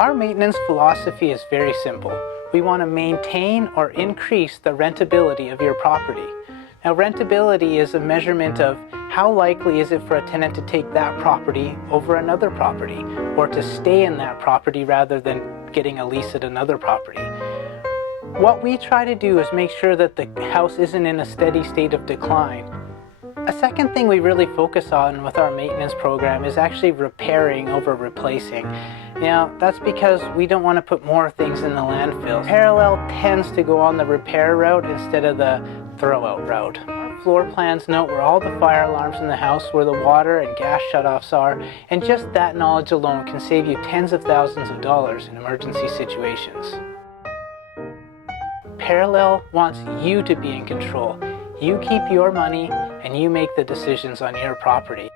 Our maintenance philosophy is very simple. We want to maintain or increase the rentability of your property. Now, rentability is a measurement of how likely is it for a tenant to take that property over another property, or to stay in that property rather than getting a lease at another property. What we try to do is make sure that the house isn't in a steady state of decline. A second thing we really focus on with our maintenance program is actually repairing over replacing. Now, that's because we don't want to put more things in the landfill. Parallel tends to go on the repair route instead of the throw-out route. Our floor plans note where all the fire alarms in the house, where the water and gas shutoffs are, and just that knowledge alone can save you tens of thousands of dollars in emergency situations. Parallel wants you to be in control. You keep your money and you make the decisions on your property.